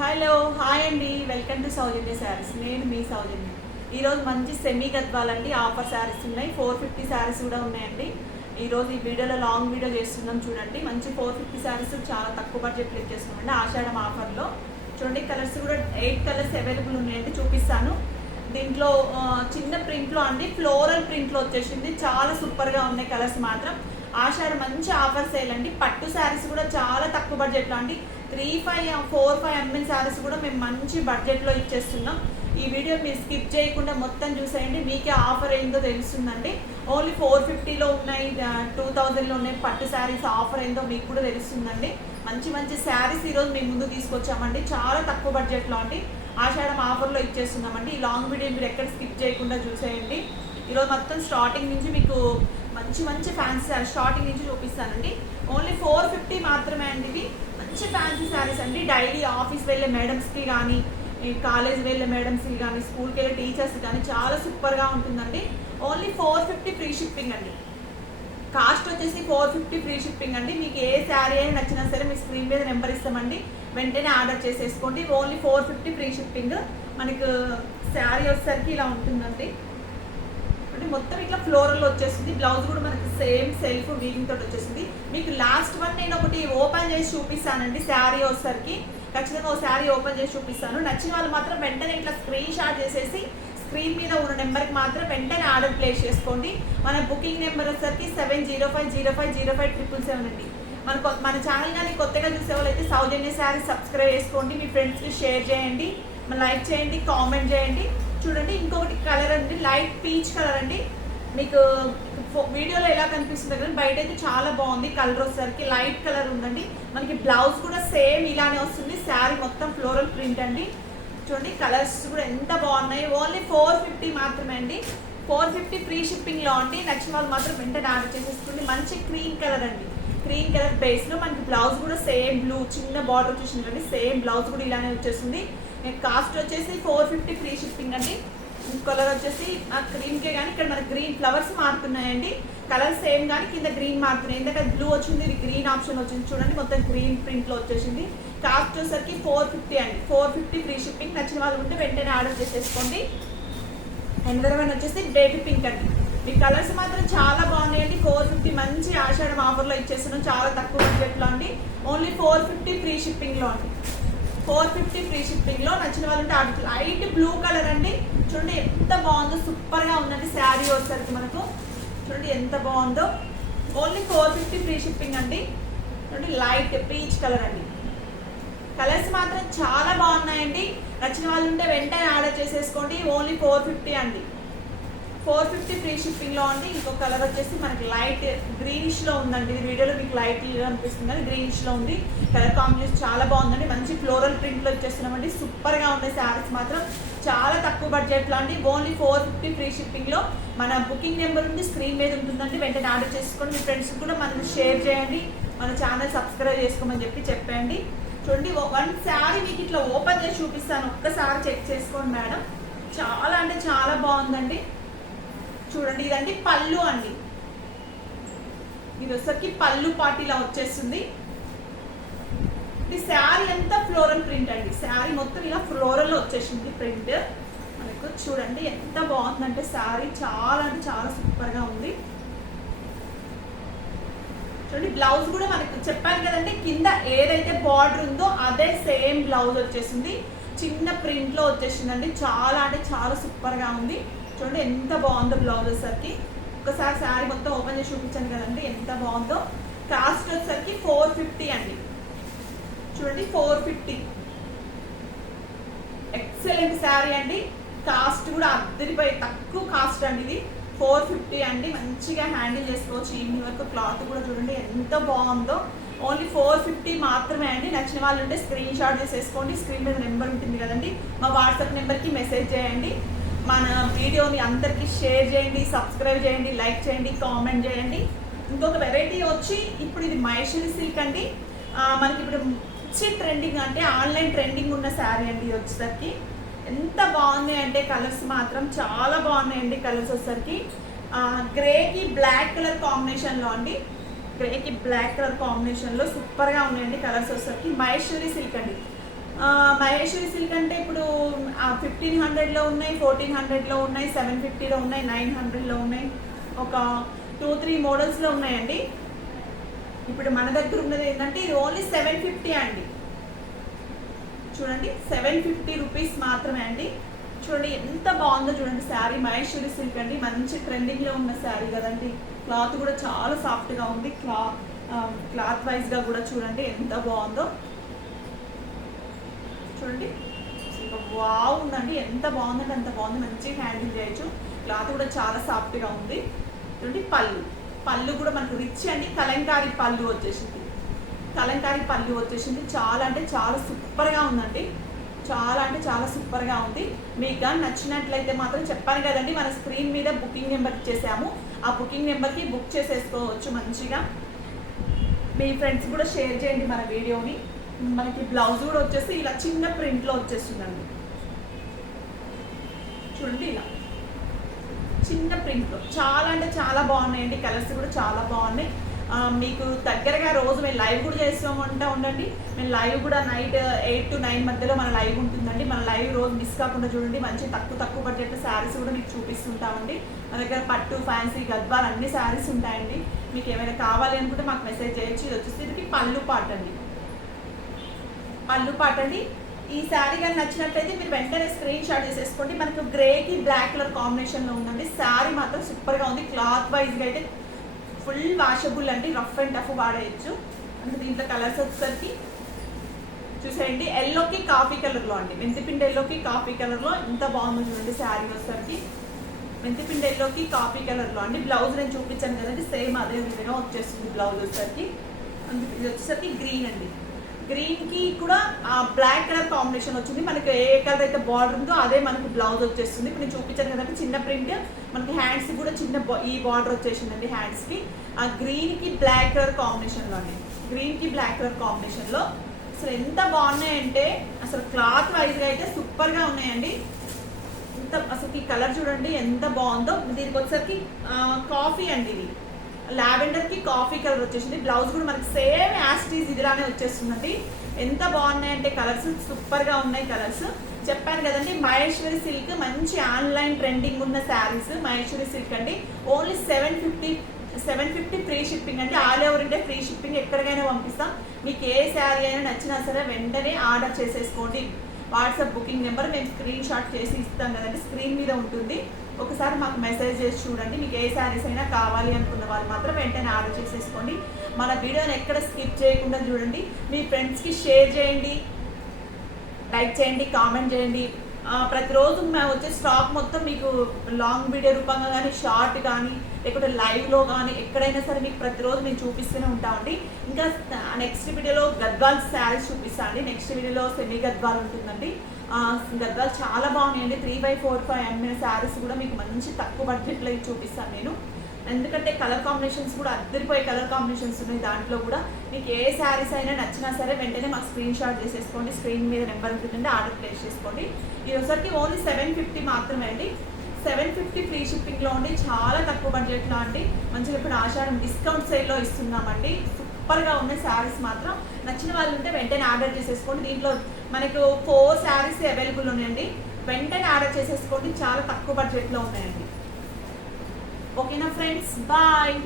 Hello hi అండి, welcome to సౌజన్య శారీస్. నేను మీ సౌజన్య. ఈరోజు మంచి సెమీ గద్వాలండి ఆఫర్ శారీస్ ఉన్నాయి. 450 శారీస్ కూడా ఉన్నాయండి. ఈరోజు ఈ వీడియోలో లాంగ్ వీడియో చేస్తున్నాం చూడండి. మంచి 450 శారీస్ చాలా తక్కువ బడ్జెట్లో ఇచ్చేస్తున్నామండి ఆషాఢం ఆఫర్లో. చూడండి కలర్స్ కూడా 8 కలర్స్ అవైలబుల్ ఉన్నాయండి, చూపిస్తాను. దీంట్లో చిన్న ప్రింట్లో అండి, ఫ్లోరల్ ప్రింట్లో వచ్చేసింది. చాలా సూపర్గా ఉన్నాయి కలర్స్ మాత్రం. ఆషాఢం మంచి ఆఫర్ సేల్ అండి. పట్టు శారీస్ కూడా చాలా తక్కువ బడ్జెట్లో అండి. 3-5-4-5 ఎంఎల్ శారీస్ కూడా మేము మంచి బడ్జెట్లో ఇచ్చేస్తున్నాం. ఈ వీడియో మీరు స్కిప్ చేయకుండా మొత్తం చూసేయండి, మీకే ఆఫర్ ఏందో తెలుస్తుందండి. ఓన్లీ 450లో ఉన్నాయి, 2000లో ఉన్నాయి పట్టు శారీస్. ఆఫర్ ఏందో మీకు కూడా తెలుస్తుందండి. మంచి మంచి శారీస్ ఈరోజు మేము ముందు తీసుకొచ్చామండి, చాలా తక్కువ బడ్జెట్లో అండి. ఆషాఢం ఆఫర్లో ఇచ్చేస్తున్నామండి. ఈ లాంగ్ వీడియో మీరు ఎక్కడ స్కిప్ చేయకుండా చూసేయండి. ఈరోజు మొత్తం స్టార్టింగ్ నుంచి మీకు మంచి మంచి ఫ్యాన్సీ శారీస్ స్టార్టింగ్ నుంచి చూపిస్తానండి. ఓన్లీ 450 మాత్రమే అండి. ఇవి మంచి ఫ్యాన్సీ శారీస్ అండి. డైలీ ఆఫీస్ వెళ్ళే మేడమ్స్కి కానీ, కాలేజ్ వెళ్ళే మేడమ్స్కి కానీ, స్కూల్కి వెళ్ళే టీచర్స్ కానీ చాలా సూపర్గా ఉంటుందండి. ఓన్లీ 450 ఫ్రీ షిప్పింగ్ అండి. కాస్ట్ వచ్చేసి 450 ఫ్రీ షిప్పింగ్ అండి. మీకు ఏ శారీ అయినా నచ్చినా సరే మీ స్క్రీన్ మీద నెంబర్ ఇస్తామండి, వెంటనే ఆర్డర్ చేసేసుకోండి. Only 450 free shipping. మనకు శారీ వచ్చేసరికి ఇలా ఉంటుందండి. అంటే మొత్తం ఇట్లా ఫ్లోరల్ వచ్చేసింది. బ్లౌజ్ కూడా మనకి సేమ్ సెల్ఫ్ వీవింగ్ తోటి వచ్చేసింది. మీకు లాస్ట్ వన్ నేను ఒకటి ఓపెన్ చేసి చూపిస్తానండి. శారీ వచ్చేసరికి ఖచ్చితంగా ఒక శారీ ఓపెన్ చేసి చూపిస్తాను. నచ్చిన వాళ్ళు మాత్రం వెంటనే ఇట్లా స్క్రీన్ షాట్ చేసేసి స్క్రీన్ మీద ఉన్న నెంబర్కి మాత్రం వెంటనే ఆర్డర్ ప్లేస్ చేసుకోండి. మన బుకింగ్ నెంబర్ వచ్చేసరికి 7050505777 అండి. మన ఛానల్ కానీ కొత్తగా చూసే వాళ్ళు అయితే సౌజన్య శారీ సబ్స్క్రైబ్ చేసుకోండి. మీ ఫ్రెండ్స్కి షేర్ చేయండి, లైక్ చేయండి, కామెంట్ చేయండి. చూడండి ఇంకొకటి కలర్ అండి, లైట్ పీచ్ కలర్ అండి. మీకు వీడియోలో ఎలా కనిపిస్తుంది కదా, బయట అయితే చాలా బాగుంది. కలర్ వచ్చేసరికి లైట్ కలర్ ఉందండి. మనకి బ్లౌజ్ కూడా సేమ్ ఇలానే వస్తుంది. శారీ మొత్తం ఫ్లోరల్ ప్రింట్ అండి. చూడండి కలర్స్ కూడా ఎంత బాగున్నాయి. ఓన్లీ 450 మాత్రమే అండి. 450 ఫ్రీ షిప్పింగ్లో అండి. నచ్చిన వాళ్ళు మాత్రం వెంటనే ఆర్డర్ చేసేసుకోండి. మంచి క్రీమ్ కలర్ అండి. క్రీమ్ కలర్ బేస్లో మనకి బ్లౌజ్ కూడా సేమ్ బ్లూ చిన్న బార్డర్ వచ్చేసింది అండి. సేమ్ బ్లౌజ్ కూడా ఇలానే వచ్చేస్తుంది. కాస్ట్ వచ్చేసి 450 ఫ్రీ షిప్పింగ్ అండి. కలర్ వచ్చేసి ఆ క్రీమ్కే కానీ ఇక్కడ మనకి గ్రీన్ ఫ్లవర్స్ మారుతున్నాయండి. కలర్ సేమ్ కానీ కింద గ్రీన్ మారుతున్నాయి. ఎందుకంటే బ్లూ వచ్చింది, ఇది గ్రీన్ ఆప్షన్ వచ్చింది. చూడండి మొత్తం గ్రీన్ ప్రింట్లో వచ్చేసింది. కాస్ట్ వచ్చేసరికి 450 అండి. 450 ఫ్రీ షిప్పింగ్. నచ్చిన వాళ్ళు ఉంటే వెంటనే ఆర్డర్ చేసేసుకోండి. నెంబర్ 1 వచ్చేసి బేబీ పింక్ అండి. మీ కలర్స్ మాత్రం చాలా బాగున్నాయండి. 450 మంచి ఆషాఢం ఆఫర్లో ఇచ్చేస్తున్నాం, చాలా తక్కువ బడ్జెట్లో అండి. ఓన్లీ 450 ఫ్రీ షిప్పింగ్లో అండి. 450 ఫ్రీ షిప్పింగ్లో. నచ్చిన వాళ్ళు ఉంటే ఆర్డర్. లైట్ బ్లూ కలర్ అండి. చూడండి ఎంత బాగుందో, సూపర్గా ఉందండి. శారీ వచ్చేసరికి మనకు చూడండి ఎంత బాగుందో. ఓన్లీ 450 ఫ్రీ షిప్పింగ్ అండి. చూడండి లైట్ పీచ్ కలర్ అండి. కలర్స్ మాత్రం చాలా బాగున్నాయండి. నచ్చిన వాళ్ళు ఉంటే వెంటనే ఆర్డర్ చేసేసుకోండి. ఓన్లీ 450 అండి. 450 ఫ్రీ షిప్పింగ్లో అండి. ఇంకో కలర్ వచ్చేసి మనకి లైట్ గ్రీనిష్లో ఉందండి. ఇది వీడియోలో మీకు లైట్ అనిపిస్తుంది కానీ గ్రీనిష్లో ఉంది. కలర్ కాంబినేషన్ చాలా బాగుందండి. మంచి ఫ్లోరల్ ప్రింట్లో వచ్చేస్తున్నామండి. సూపర్గా ఉన్నాయి శారీస్ మాత్రం, చాలా తక్కువ బడ్జెట్లో అండి. ఓన్లీ 450 ఫ్రీ షిప్పింగ్లో. మన బుకింగ్ నెంబర్ ఉంది, స్క్రీన్ మీద ఉంటుందండి. వెంటనే ఆర్డర్ చేసుకోండి. మీ ఫ్రెండ్స్కి కూడా మనం షేర్ చేయండి, మన ఛానల్ సబ్స్క్రైబ్ చేసుకోమని చెప్పండి. చూడండి వన్ శారీ మీకు ఇట్లా ఓపెన్ చేసి చూపిస్తాను, ఒక్కసారి చెక్ చేసుకోండి మేడం. చాలా అంటే చాలా బాగుందండి. చూడండి ఇదండి పళ్ళు అండి. ఇది వచ్చరికి పళ్ళు పార్టీలా వచ్చేస్తుంది. ఇది శారీ అంతా ఫ్లోరల్ ప్రింట్ అండి. శారీ మొత్తం ఇలా ఫ్లోరల్ వచ్చేసింది ప్రింట్ మనకు. చూడండి ఎంత బాగుందంటే శారీ, చాలా అంటే చాలా సూపర్గా ఉంది. చూడండి బ్లౌజ్ కూడా మనకు చెప్పాను కదండి, కింద ఏదైతే బార్డర్ ఉందో అదే సేమ్ బ్లౌజ్ వచ్చేసింది. చిన్న ప్రింట్లో వచ్చేసిందండి. చాలా అంటే చాలా సూపర్గా ఉంది. చూడండి ఎంత బాగుందో బ్లౌజ్ వచ్చేసరికి. ఒకసారి శారీ మొత్తం ఓపెన్ చేసి చూపించాను కదండి ఎంత బాగుందో. కాస్ట్ వచ్చేసరికి 450 అండి. చూడండి 450 ఎక్సలెంట్ శారీ అండి. కాస్ట్ కూడా అద్దరిపోయి తక్కువ కాస్ట్ అండి. ఇది 450 అండి. మంచిగా హ్యాండిల్ చేసుకోవచ్చు ఈవినింగ్ వరకు. క్లాత్ కూడా చూడండి ఎంత బాగుందో. ఓన్లీ 450 మాత్రమే అండి. నచ్చిన వాళ్ళు ఉంటే స్క్రీన్ షాట్ చేసేసుకోండి. స్క్రీన్ మీద నెంబర్ ఉంటుంది కదండి, మా వాట్సాప్ నెంబర్కి మెసేజ్ చేయండి. మన వీడియోని అందరికీ షేర్ చేయండి, సబ్స్క్రైబ్ చేయండి, లైక్ చేయండి, కామెంట్ చేయండి. ఇంకొక వెరైటీ వచ్చి ఇప్పుడు ఇది మహేశ్వరి సిల్క్ అండి. మనకి ఇప్పుడు మంచి ట్రెండింగ్ అంటే ఆన్లైన్ ట్రెండింగ్ ఉన్న శారీ అండి. ఇది వచ్చేసరికి ఎంత బాగున్నాయి అంటే కలర్స్ మాత్రం చాలా బాగున్నాయండి. కలర్స్ వచ్చేసరికి గ్రేకి బ్లాక్ కలర్ కాంబినేషన్లో అండి. గ్రేకి బ్లాక్ కలర్ కాంబినేషన్లో సూపర్గా ఉన్నాయండి కలర్స్ వచ్చేసరికి. మహేశ్వరి సిల్క్ అండి. మహేశ్వరి సిల్క్ అంటే ఇప్పుడు 1500లో ఉన్నాయి, 1400లో ఉన్నాయి, 750లో ఉన్నాయి, 900లో ఉన్నాయి, ఒక 2-3 మోడల్స్లో ఉన్నాయండి. ఇప్పుడు మన దగ్గర ఉన్నది ఏంటంటే ఇది ఓన్లీ 750 అండి. చూడండి 750 రూపీస్ మాత్రమే అండి. చూడండి ఎంత బాగుందో చూడండి శారీ. మహేశ్వరి సిల్క్ అండి, మంచి ట్రెండింగ్లో ఉన్న శారీ కదండి. క్లాత్ కూడా చాలా సాఫ్ట్గా ఉంది. క్లాత్ వైజ్గా కూడా చూడండి ఎంత బాగుందో చూడండి. వావ్ ఉందండి, ఎంత బాగుందంటే అంత బాగుంది. మంచిగా హ్యాండిల్ చేయొచ్చు. క్లాత్ కూడా చాలా సాఫ్ట్గా ఉంది. చూడండి పళ్ళు కూడా మనకు రిచ్ అండి. కలంకారీ పళ్ళు వచ్చేసింది. చాలా అంటే చాలా సూపర్గా ఉందండి. చాలా అంటే చాలా సూపర్గా ఉంది. మీకు కానీ నచ్చినట్లయితే మాత్రం చెప్పాను కదండి, మన స్క్రీన్ మీద బుకింగ్ నెంబర్ ఇచ్చేసాము. ఆ బుకింగ్ నెంబర్కి బుక్ చేసేసుకోవచ్చు మంచిగా. మీ ఫ్రెండ్స్ కూడా షేర్ చేయండి మన వీడియోని. మనకి బ్లౌజ్ కూడా వచ్చేసి ఇలా చిన్న ప్రింట్లో వచ్చేస్తుందండి. చూడండి ఇలా చిన్న ప్రింట్లో చాలా అంటే చాలా బాగున్నాయండి. కలర్స్ కూడా చాలా బాగున్నాయి. మీకు దగ్గరగా రోజు మేము లైవ్ కూడా చేస్తామంటా ఉండండి. మేము లైవ్ కూడా నైట్ 8 to 9 మధ్యలో మన లైవ్ ఉంటుందండి. మన లైవ్ రోజు మిస్ కాకుండా చూడండి. మంచి తక్కువ బడ్జెట్ శారీస్ కూడా మీకు చూపిస్తుంటామండి. మన దగ్గర పట్టు, ఫ్యాన్సీ, గద్వాల్ అన్ని శారీస్ ఉంటాయండి. మీకు ఏమైనా కావాలి అనుకుంటే మాకు మెసేజ్ చేయొచ్చు. ఇది వచ్చేసి ఇది పళ్ళు పాట అండి. ఈ శారీ కానీ నచ్చినట్లయితే మీరు వెంటనే స్క్రీన్ షాట్ చేసేసుకోండి. మనకు గ్రేకి బ్లాక్ కలర్ కాంబినేషన్లో ఉందండి. శారీ మాత్రం సూపర్గా ఉంది. క్లాత్ వైజ్గా అయితే ఫుల్ వాషబుల్ అండి. రఫ్ అండ్ టఫ్ వాడేయచ్చు. అంటే దీంట్లో కలర్స్ వచ్చేసరికి చూసేయండి. ఎల్లోకి కాఫీ కలర్లో అండి. మెంతిపిండి ఎల్లోకి కాఫీ కలర్లో ఎంత బాగుంది చూడండి. శారీ వచ్చేసరికి మెంతిపిండి ఎల్లోకి కాఫీ కలర్లో అండి. బ్లౌజ్ నేను చూపించాను కదండి, సేమ్ అదే విధంగా వచ్చేస్తుంది బ్లౌజ్ వచ్చేసరికి. ఇది వచ్చేసరికి గ్రీన్ అండి. గ్రీన్కి కూడా బ్లాక్ కలర్ కాంబినేషన్ వచ్చింది. మనకి ఏ కలర్ అయితే బార్డర్ ఉందో అదే మనకు బ్లౌజ్ వచ్చేస్తుంది. ఇప్పుడు నేను చూపించాను కదండి చిన్న ప్రింట్. మనకి హ్యాండ్స్ కూడా చిన్న ఈ బార్డర్ వచ్చేసిందండి హ్యాండ్స్కి. ఆ గ్రీన్కి బ్లాక్ కలర్ కాంబినేషన్లోనే, అసలు ఎంత బాగున్నాయంటే అసలు క్లాత్ వైజ్గా అయితే సూపర్గా ఉన్నాయండి. అసలు ఈ కలర్ చూడండి ఎంత బాగుందో. దీనికి వచ్చేసరికి కాఫీ అండి. ఇది లావెండర్కి కాఫీ కలర్ వచ్చేసింది. బ్లౌజ్ కూడా మనకి సేమ్ యాస్టీజ్ ఇదిలానే వచ్చేస్తుందండి. ఎంత బాగున్నాయంటే కలర్స్ సూపర్గా ఉన్నాయి. కలర్స్ చెప్పాను కదండి. మహేశ్వరి సిల్క్ మంచి ఆన్లైన్ ట్రెండింగ్ ఉన్న శారీస్. మహేశ్వరి సిల్క్ అండి. ఓన్లీ 750 ఫ్రీ షిప్పింగ్ అండి. All over India free shipping. ఎక్కడికైనా పంపిస్తాం. మీకు ఏ శారీ అయినా నచ్చినా సరే వెంటనే ఆర్డర్ చేసేసుకోండి. వాట్సాప్ బుకింగ్ నెంబర్ మేము స్క్రీన్ షాట్ చేసి ఇస్తాం కదండి, స్క్రీన్ మీద ఉంటుంది. ఒకసారి మాకు మెసేజ్ చేసి చూడండి. మీకు ఏ శారీస్ అయినా కావాలి అనుకున్న వాళ్ళు మాత్రం వెంటనే ఆర్డర్ చేసేసుకోండి. మన వీడియోని ఎక్కడ స్కిప్ చేయకుండా చూడండి. మీ ఫ్రెండ్స్కి షేర్ చేయండి, లైక్ చేయండి, కామెంట్ చేయండి. ప్రతిరోజు మేము వచ్చే స్టాక్ మొత్తం మీకు లాంగ్ వీడియో రూపంగా కానీ, షార్ట్ కానీ, లేకుంటే లైవ్లో కానీ ఎక్కడైనా సరే మీకు ప్రతిరోజు మేము చూపిస్తూనే ఉంటామండి. ఇంకా నెక్స్ట్ వీడియోలో గద్వాల్ శారీస్ చూపిస్తాండి. నెక్స్ట్ వీడియోలో సెమీ గద్వాల్ ఉంటుందండి. గద్వాల్ చాలా బాగున్నాయండి. 3/4/5 ఎంఎల్ శారీస్ కూడా మీకు మంచి తక్కువ బడ్జెట్లో చూపిస్తాను నేను. ఎందుకంటే కలర్ కాంబినేషన్స్ కూడా అద్దరిపోయే కలర్ కాంబినేషన్స్ ఉన్నాయి. దాంట్లో కూడా మీకు ఏ శారీస్ అయినా నచ్చినా సరే వెంటనే మాకు స్క్రీన్ షాట్ చేసేసుకోండి. స్క్రీన్ మీద నెంబర్ ఉంటుందండి, ఆర్డర్ ప్లేస్ చేసుకోండి. ఈ ఒకసారికి ఓన్లీ 750 మాత్రమే అండి. 750 ఫ్రీ షిప్పింగ్లో ఉండి చాలా తక్కువ బడ్జెట్లో అండి. మంచిగా ఇప్పుడు ఆషాఢం డిస్కౌంట్ సేల్లో ఇస్తున్నామండి. సూపర్గా ఉన్న శారీస్ మాత్రం నచ్చిన వాళ్ళు ఉంటే వెంటనే ఆర్డర్ చేసేసుకోండి. దీంట్లో మనకు 4 శారీస్ అవైలబుల్ ఉన్నాయండి. వెంటనే ఆర్డర్ చేసేసుకోండి. చాలా తక్కువ బడ్జెట్లో ఉన్నాయండి. ఓకేనా ఫ్రెండ్స్, బాయ్.